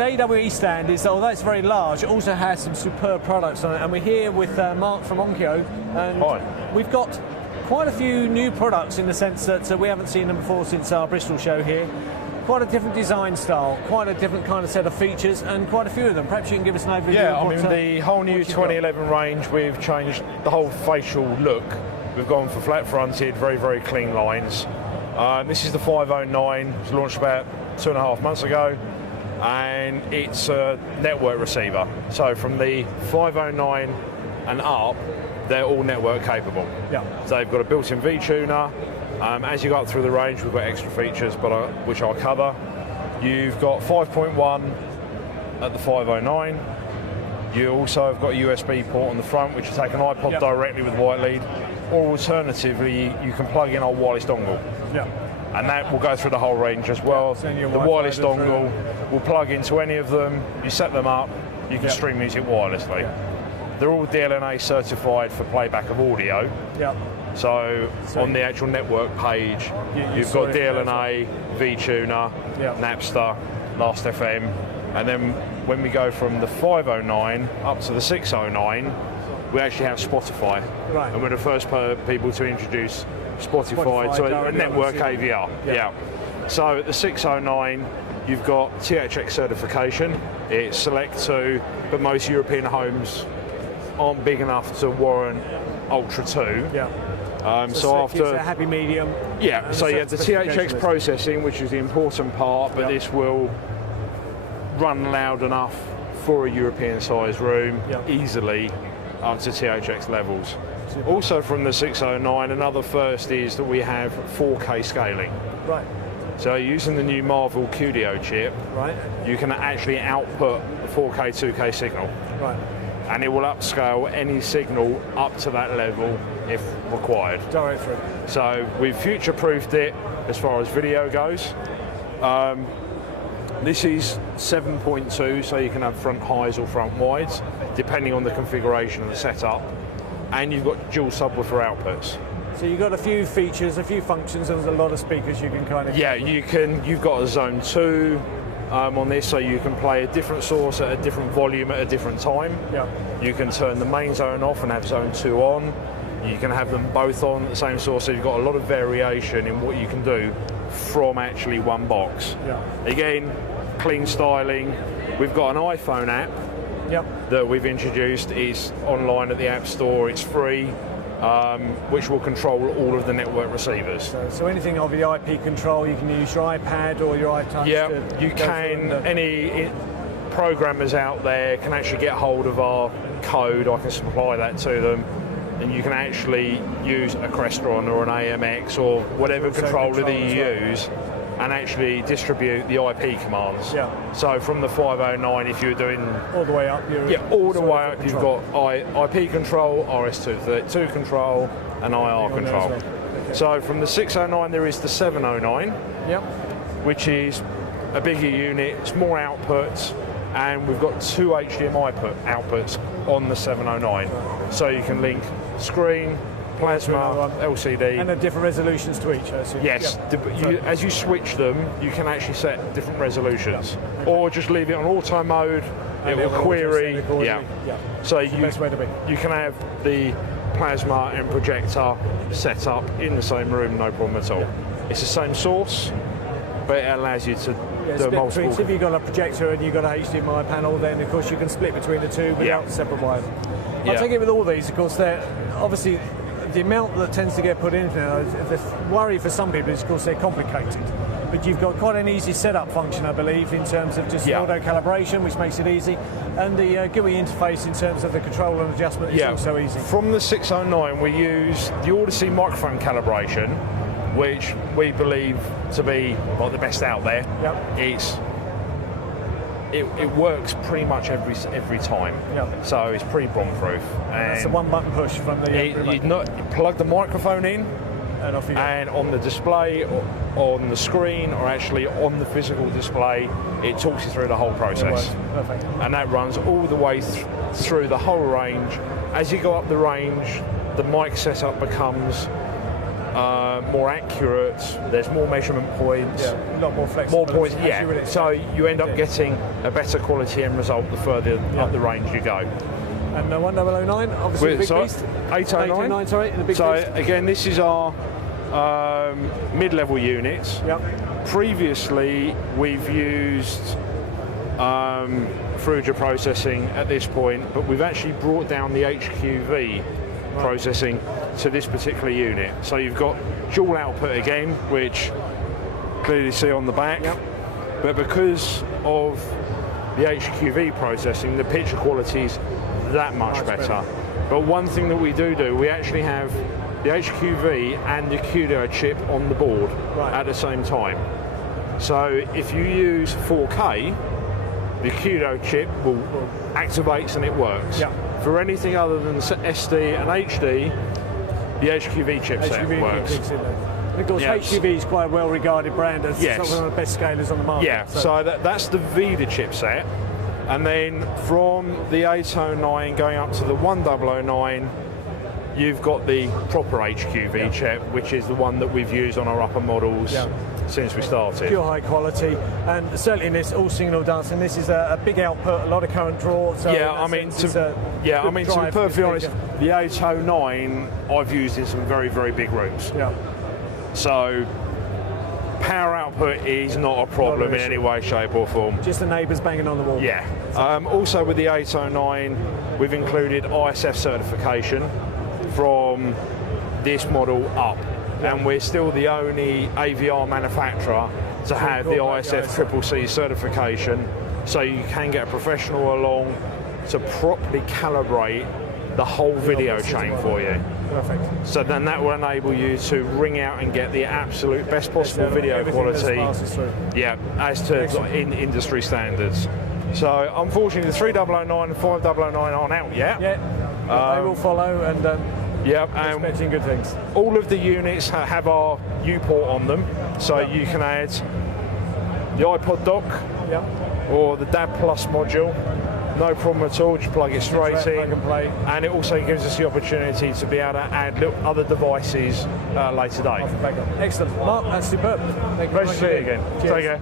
the AWE stand is, although it's very large, it also has some superb products on it. And we're here with Mark from Onkyo, and Hi. We've got quite a few new products in the sense that we haven't seen them before since our Bristol show here. Quite a different design style, quite a different kind of set of features, and quite a few of them. Perhaps you can give us an overview. Yeah, of I mean, the whole new 2011 range, we've changed the whole facial look. We've gone for flat-fronted, very, very clean lines. This is the 509. It was launched about 2.5 months ago, and it's a network receiver. So from the 509 and up, they're all network capable. Yeah. So they've got a built-in V-tuner. As you go up through the range, we've got extra features, which I'll cover. You've got 5.1 at the 509. You also have got a USB port on the front, which will take an iPod directly with white lead, or alternatively, you can plug in our wireless dongle. Yeah. And that will go through the whole range as well. Yeah, the wireless dongle will plug into any of them. You set them up, you can stream music wirelessly. Yeah. They're all DLNA certified for playback of audio. Yeah. So on the actual network page, you've got DLNA, V-tuner, Napster, Last.fm, and then when we go from the 509 up to the 609, we actually have Spotify. Right. And we're the first people to introduce Spotify to a network AVR. Yeah. So at the 609, you've got THX certification. It's Select 2, but most European homes aren't big enough to warrant Ultra 2. Yeah. So after it's a happy medium. Yeah, so you have the THX processing, which is the important part, but this will run loud enough for a European sized room easily up to THX levels. Super. Also from the 609, another first is that we have 4K scaling. Right. So using the new Marvel QDO chip, you can actually output a 4K, 2K signal. Right. And it will upscale any signal up to that level if required. Direct through. So we've future-proofed it as far as video goes. This is 7.2, so you can have front highs or front wides, depending on the configuration and the setup. And you've got dual subwoofer outputs. So you've got a few features, a few functions, and there's a lot of speakers you can kind of... Yeah, you've got a zone 2, on this, so you can play a different source at a different volume at a different time. Yeah. You can turn the main zone off and have zone 2 on. You can have them both on at the same source, so you've got a lot of variation in what you can do from actually one box. Yeah. Again, clean styling. We've got an iPhone app that we've introduced. It's online at the App Store, it's free. Which will control all of the network receivers. So anything of the IP control, you can use your iPad or your iTouch. Yeah, you can. Any programmers out there can actually get hold of our code. I can supply that to them, and you can actually use a Crestron or an AMX or whatever controller that you use, and actually distribute the IP commands. Yeah. So from the 509, if you're doing all the way up, all the way up, you've got IP control, RS-232 control, and IR control. Okay. So from the 609, there is the 709, which is a bigger unit. It's more outputs, and we've got 2 HDMI outputs on the 709, so you can link screen, plasma, LCD. And the different resolutions to each, I assume. Yes, as you switch them, you can actually set different resolutions. Or just leave it on auto mode, it will query. So you can have the plasma and projector set up in the same room, no problem at all. It's the same source, but it allows you to do multiple. So if you've got a projector and you've got a HDMI panel, then of course you can split between the two without separate wires. I take it with all these, of course, they're obviously the amount that tends to get put in now, the worry for some people is, of course, they're complicated. But you've got quite an easy setup function, I believe, in terms of just auto calibration, which makes it easy, and the GUI interface in terms of the control and adjustment is also easy. From the 609, we use the Odyssey microphone calibration, which we believe to be the best out there. It works pretty much every time. So it's pretty bomb-proof. And that's a one-button push from the... you plug the microphone in, and off you go. And on the display, on the screen, or actually on the physical display, it talks you through the whole process. Perfect. And that runs all the way through the whole range. As you go up the range, the mic setup becomes more accurate. There's more measurement points. Yeah, a lot more flexible. More points, yeah. So you end up getting a better quality end result the further up the range you go. And the 1009, obviously the big beast. 809. Sorry, the big so beast. Again, this is our mid-level units. Yep. Previously, we've used Fruja processing at this point, but we've actually brought down the HQV processing to this particular unit. So you've got dual output again, which clearly see on the back, but because of the HQV processing, the picture quality is that much better. But one thing that we do, we actually have the HQV and the CEDIA chip on the board at the same time. So if you use 4K, the CEDIA chip will activates and it works. For anything other than SD and HD, the HQV chipset works. Of course, HQV is quite a well-regarded brand as one of the best scalers on the market. Yeah, so that's the VIDA chipset. And then from the 809 going up to the 1009, you've got the proper HQV chip, which is the one that we've used on our upper models since we started. Pure high quality, and certainly in this all-signal dancing, this is a big output, a lot of current draw. So I mean, to be perfectly honest, the 809 I've used in some very, very big rooms. So power output is not a problem in any way, shape or form. Just the neighbours banging on the wall. Yeah. Also with the 809, we've included Osf Certification from this model up. And we're still the only AVR manufacturer to have the Osf CCC certification, so you can get a professional along to properly calibrate the whole video chain for you. Perfect. So then that will enable you to ring out and get the absolute best possible video quality. As to in industry standards. So unfortunately the 3009 and 5009 aren't out yet. They will follow, and expecting good things. All of the units have our U-port on them, so you can add the iPod dock or the DAB Plus module. No problem at all, just plug it straight in. And it also gives us the opportunity to be able to add other devices later date. Excellent. Mark, that's superb. Thank you very much. Nice to see you again. Cheers. Take care.